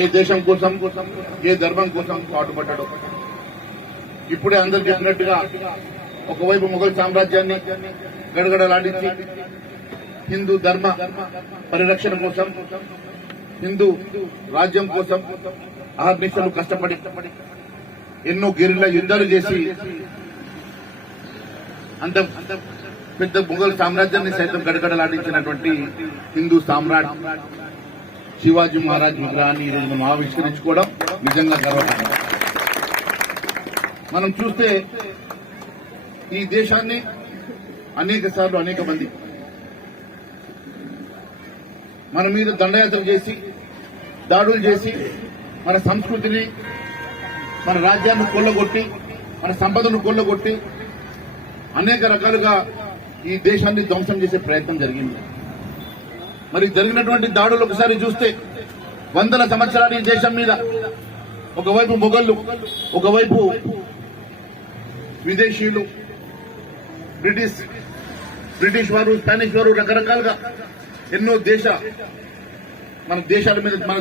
ఏ దేశం కోసం ఏ ధర్మం కోసం పాటుపడ్డాడు. ఇప్పుడే అందరు చెప్పినట్టుగా ఒకవైపు మొఘల్ సామ్రాజ్యాన్ని గడగడలాడించి హిందూ ధర్మ పరిరక్షణ కోసం హిందూ రాజ్యం కోసం అహర్నిశలు కష్టపడి ఎన్నో గెరిల్లా యుద్ధాలు చేసి అంత పెద్ద మొఘల్ సామ్రాజ్యాన్ని సైతం గడగడలాడించినటువంటి హిందూ సామ్రాట్ శివాజీ మహారాజ్ విగ్రహాన్ని ఈరోజు మనం ఆవిష్కరించుకోవడం నిజంగా గర్వకారణం. మనం చూస్తే ఈ దేశాన్ని అనేక సార్లు అనేక మంది మన మీద దండయాత్రలు చేసి దాడులు చేసి మన సంస్కృతిని మన రాజ్యాన్ని కొల్లగొట్టి మన సంపదను కొల్లగొట్టి అనేక రకాలుగా ఈ దేశాన్ని ధ్వంసం చేసే ప్రయత్నం జరిగింది. మరి జరిగినటువంటి దాడులు ఒకసారి చూస్తే వందల సంవత్సరాలు ఈ దేశం మీద ఒకవైపు మొఘళ్ళు, ఒకవైపు విదేశీయులు, బ్రిటిష్ వారు, స్పానిష్ వారు రకరకాలుగా ఎన్నో మన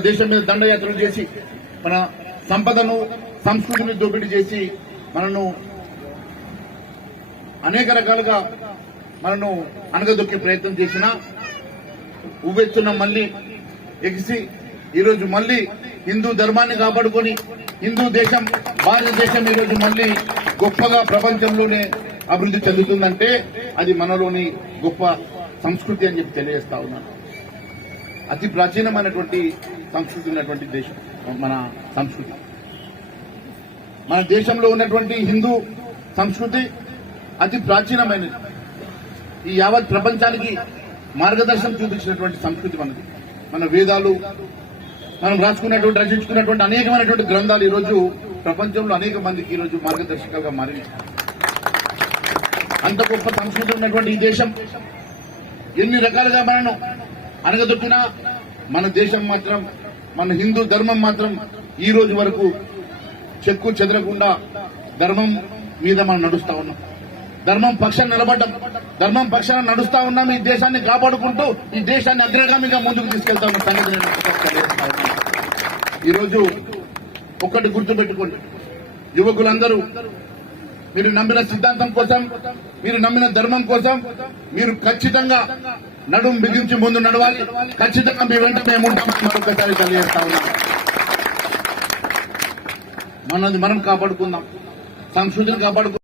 దేశం మీద దండయాత్రలు చేసి మన సంపదను సంస్కృతిని దోపిడీ చేసి మనను అనేక రకాలుగా మనను అణగదొక్కే ప్రయత్నం చేసినా ఉవ్వెత్తున మళ్లీ ఎగిసి ఈరోజు మళ్లీ హిందూ ధర్మాన్ని కాపాడుకొని హిందూ దేశం భారతదేశం ఈరోజు మళ్లీ గొప్పగా ప్రపంచంలోనే అభివృద్ధి చెందుతుందంటే అది మనలోని గొప్ప సంస్కృతి అని చెప్పి తెలియజేస్తా ఉన్నాను. అతి ప్రాచీనమైనటువంటి సంస్కృతి ఉన్నటువంటి దేశం మన సంస్కృతి. మన దేశంలో ఉన్నటువంటి హిందూ సంస్కృతి అతి ప్రాచీనమైనది. ఈ యావత్ ప్రపంచానికి మార్గదర్శనం చూపించినటువంటి సంస్కృతి మనది. మన వేదాలు, మనం రచించుకున్నటువంటి అనేకమైనటువంటి గ్రంథాలు ఈరోజు ప్రపంచంలో అనేక మందికి ఈరోజు మార్గదర్శకాలుగా మారినాయి. అంత గొప్ప సంస్కృతి ఉన్నటువంటి ఈ దేశం ఎన్ని రకాలుగా మనను అణగదొక్కినా మన దేశం మాత్రం, మన హిందూ ధర్మం మాత్రం ఈ రోజు వరకు చెక్కు చెదరకుండా ధర్మం మీద మనం నడుస్తా ఉన్నాం. ధర్మం పక్షాన నిలబడ్డం, ధర్మం పక్షాన నడుస్తా ఉన్నాం. ఈ దేశాన్ని కాపాడుకుంటూ ఈ దేశాన్ని అగ్రగామిగా ముందుకు తీసుకెళ్తా ఉన్న సంగతి తెలియజేస్తా ఉన్నాం. ఈరోజు ఒక్కటి గుర్తుపెట్టుకోండి, యువకులందరూ మీరు నమ్మిన సిద్ధాంతం కోసం, మీరు నమ్మిన ధర్మం కోసం మీరు ఖచ్చితంగా నడుం బిగించి ముందు నడవాలి. ఖచ్చితంగా మీ వెంట మేము ఉంటామని మరొకసారి తెలియజేస్తా ఉన్నాం. మనది మనం కాపాడుకుందాం, సంస్కృతిని కాపాడుకుందాం.